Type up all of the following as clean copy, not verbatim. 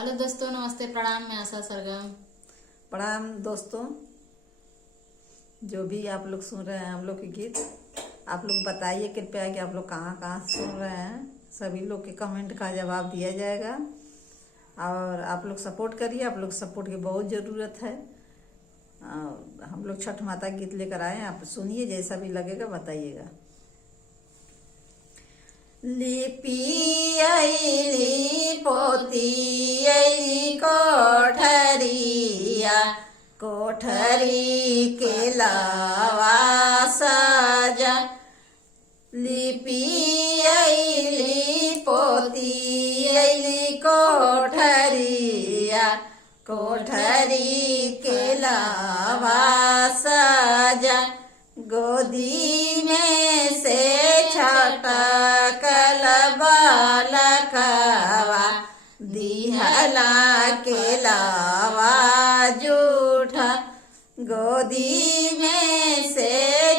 Hello दोस्तों, नमस्ते, प्रणाम। मैं आशा सरगम। प्रणाम दोस्तों। जो भी आप लोग सुन रहे हैं हम लोग के गीत, आप लोग बताइए कृपया कि आप लोग कहाँ कहाँ से सुन रहे हैं। सभी लोग के कमेंट का जवाब दिया जाएगा और आप लोग सपोर्ट करिए। आप लोग सपोर्ट की बहुत ज़रूरत है। हम लोग छठ माता गीत लेकर आए हैं, आप सुनिए, जैसा भी लगेगा बताइएगा। लिपि अइली पोती अइली कोठरिया, कोठरी के लावा सजा। लिपि अइली पोती अइली कोठरिया, कोठरी के लावा सजा। गोदी में से छटकल बालकवा, दिहला के लावा जूठा। गोदी में से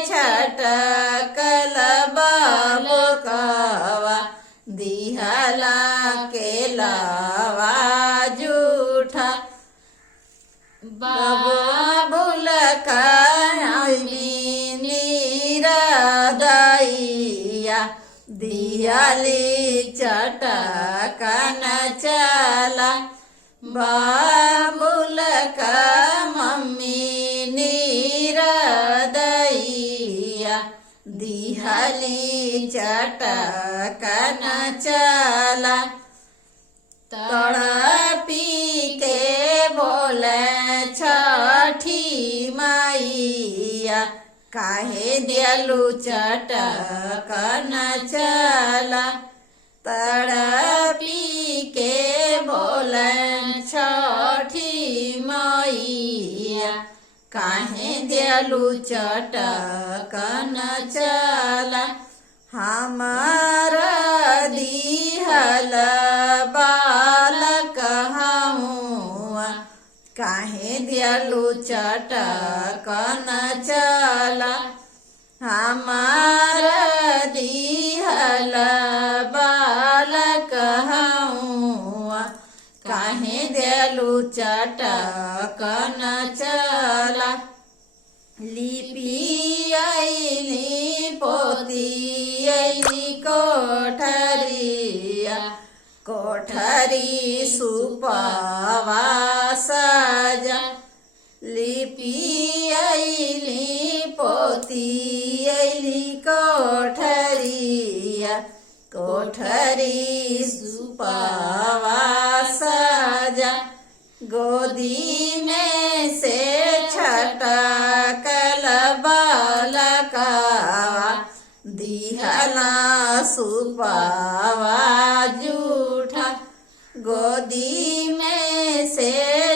छटकल बालकवा, दिहला के लावा जूठा। बाबुल दैया, दियाली चटकन चला। बाबुल का मम्मी नीर दैया, दियाली चटकन चला। तड़पी के बोले छठी मैया, काहे दियालू चटकन चला। तड़पी के बोले छठी मैया, काहे दियालू चटकन चला। हमार दिहल बालक हमुआ, काहे दियालू चटकन चला। हमार दिहल बालक हमुआ, काहे दियालू चटकन चला। लिपि अइली पोती अइली कोठरिया, कोठरी सुपवा सजा। लिपि अइली पोती अइली कोठरिया, कोठरी सुपवा सजा। गोदी में से छटकल बालकवा, दिहला सुपवा जूठा। गोदी में से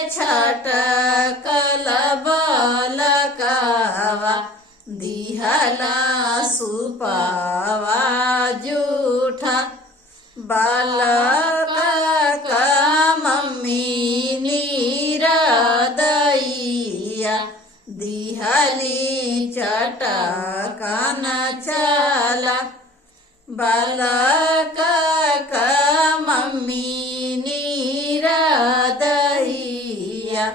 छटकल बालकवा, दिहला सुपवा जूठा। बालक का मम्मी नीर दैया, दिहली चटकन चला। बालक का मम्मी नीर दैया,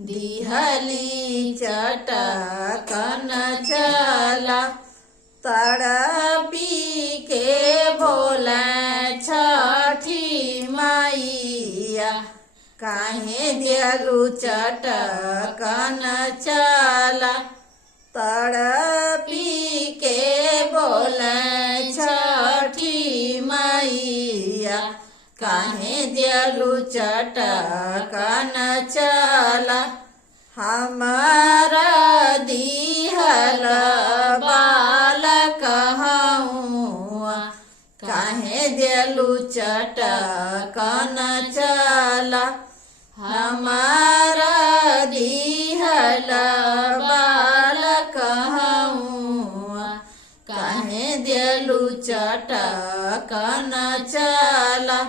दिहली चटकन चला। तड़पी के बोले छठी मैया, काहे दियालू चटकन चला। तड़पी के बोले छठी मैया, काहे दियालू चटकन चला। हमारा दिहल बालक हमुआ, काहे दियालू चटकन चला। हमारा दिहल बालक हमुआ, काहे दियालू चटकन चला।